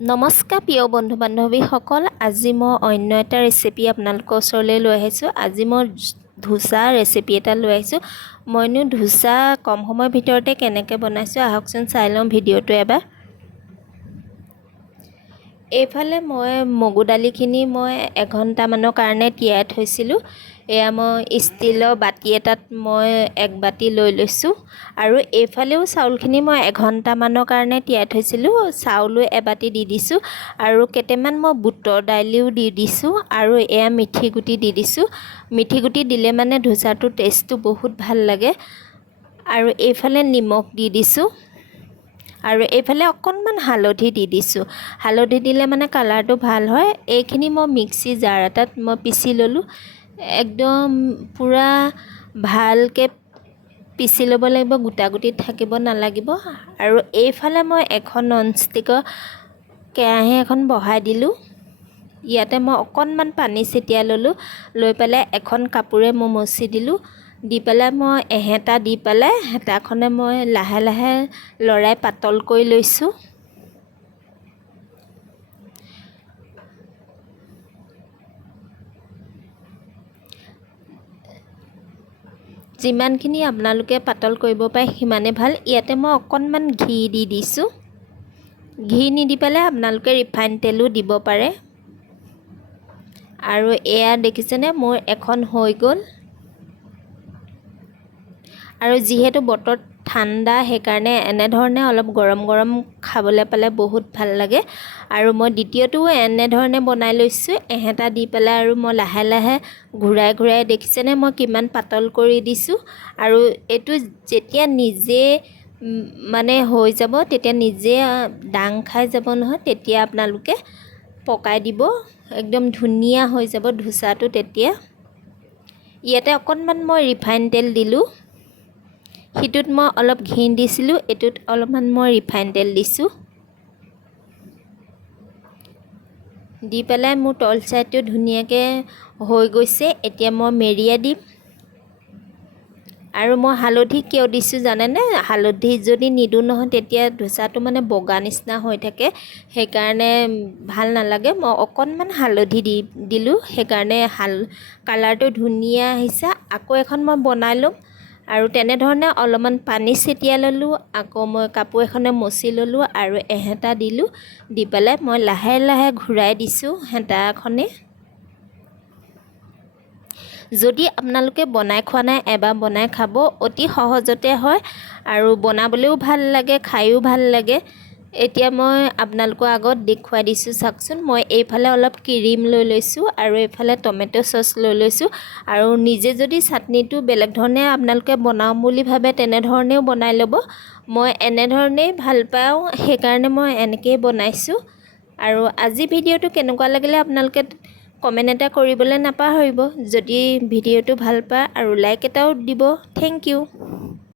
নমস্কাৰ প্ৰিয় বন্ধু বান্ধৱীসকল, আজি মই অন্য এটা ৰেচিপি আপোনালোকৰ ওচৰলৈ লৈ আহিছোঁ। আজি মই ধোচা ৰেচিপি এটা লৈ আহিছোঁ। মইনো ধোচা কম সময়ৰ ভিতৰতে কেনেকৈ বনাইছোঁ আহকচোন চাই লওঁ ভিডিঅ'টো এবাৰ। এইফালে মই মগু দালিখিনি মই এঘণ্টামানৰ কাৰণে তিয়াই থৈছিলোঁ। এয়া মই ষ্টিলৰ বাতি এটাত মই এক বাতি লৈ লৈছোঁ আৰু এইফালেও চাউলখিনি মই এঘণ্টামানৰ কাৰণে তিয়াই থৈছিলোঁ। চাউলো এবাতি দি দিছোঁ আৰু কেইটামান মই বুটৰ দালিও দি দিছোঁ আৰু এয়া মিঠি গুটি দি দিছোঁ। মিঠি গুটি দিলে মানে ধোচাটোৰ টেষ্টটো বহুত ভাল লাগে। আৰু এইফালে নিমখ দি দিছোঁ আৰু এইফালে অকণমান হালধি দি দিছোঁ। হালধি দিলে মানে কালাৰটো ভাল হয়। এইখিনি মই মিক্সি জাৰ এটাত মই পিচি ল'লোঁ। একদম পূৰা ভালকৈ পিচি ল'ব লাগিব, গোটা গুটি থাকিব নালাগিব। আৰু এইফালে মই এখন ননষ্টিকৰ কেৰাহী এখন বহাই দিলোঁ। ইয়াতে মই অকণমান পানী ছটিয়াই ল'লোঁ। লৈ পেলাই এখন কাপোৰে মই মচি দিলোঁ। দি পেলাই মই এহেঁতা দি পেলাই হেতাখনে মই লাহে লাহে লৰাই পাতল কৰি লৈছোঁ। যিমানখিনি আপোনালোকে পাতল কৰিব পাৰে সিমানে ভাল। ইয়াতে মই অকণমান ঘি দি দিছোঁ। ঘি নিদি পেলাই আপোনালোকে ৰিফাইন তেলো দিব পাৰে। আৰু এয়া দেখিছেনে মোৰ এখন হৈ গ'ল। আৰু যিহেতু বতৰ ঠাণ্ডা সেইকাৰণে এনেধৰণে অলপ গৰম গৰম খাবলৈ পালে বহুত ভাল লাগে। আৰু মই দ্বিতীয়টো এনেধৰণে বনাই লৈছোঁ, এহেঁতা দি পেলাই আৰু মই লাহে লাহে ঘূৰাই ঘূৰাই দেখিছেনে মই কিমান পাতল কৰি দিছোঁ। আৰু এইটো যেতিয়া নিজে মানে হৈ যাব, তেতিয়া নিজে দাং খাই যাব নহয়, তেতিয়া আপোনালোকে পকাই দিব। একদম ধুনীয়া হৈ যাব ধোচাটো তেতিয়া। ইয়াতে অকণমান মই ৰিফাইন তেল দিলোঁ। সিটোত মই অলপ ঘি দিছিলোঁ, এইটোত অলপমান মই ৰিফাইন তেল দিছোঁ। দি পেলাই মোৰ তল চাইডটো ধুনীয়াকৈ হৈ গৈছে। এতিয়া মই মেৰিয়াই দিম। আৰু মই হালধি কিয় দিছোঁ জানেনে? হালধি যদি নিদিওঁ নহয় তেতিয়া ধোচাটো মানে বগা নিচিনা হৈ থাকে, সেইকাৰণে ভাল নালাগে। মই অকণমান হালধি দিলোঁ, সেইকাৰণে কালাৰটো ধুনীয়া আহিছে। আকৌ এখন মই বনাই ল'ম। আৰু তেনেধৰণে অলপমান পানী ছটিয়াই ল'লোঁ। আকৌ মই কাপোৰ এখনে মচি ল'লোঁ আৰু এহেঁতা দিলোঁ। দি পেলাই মই লাহে লাহে ঘূৰাই দিছোঁ হেতাখনে। যদি আপোনালোকে বনাই খোৱা নাই, এবাৰ বনাই খাব। অতি সহজতে হয় আৰু বনাবলৈও ভাল লাগে, খায়ো ভাল লাগে। এতিয়া মই আপোনালোকৰ আগত দেখুৱাই দিছোঁ চাওকচোন। মই এইফালে অলপ ক্ৰীম লৈ লৈছোঁ আৰু এইফালে টমেটো চচ লৈ লৈছোঁ। আৰু নিজে যদি চাটনিটো বেলেগ ধৰণে আপোনালোকে বনাওঁ বুলি ভাবে তেনেধৰণেও বনাই ল'ব। মই এনেধৰণেই ভাল পাওঁ, সেইকাৰণে মই এনেকৈয়ে বনাইছোঁ। আৰু আজি ভিডিঅ'টো কেনেকুৱা লাগিলে আপোনালোকে কমেণ্ট এটা কৰিবলৈ নাপাহৰিব। যদি ভিডিঅ'টো ভাল পায় আৰু লাইক এটাও দিব। Thank U.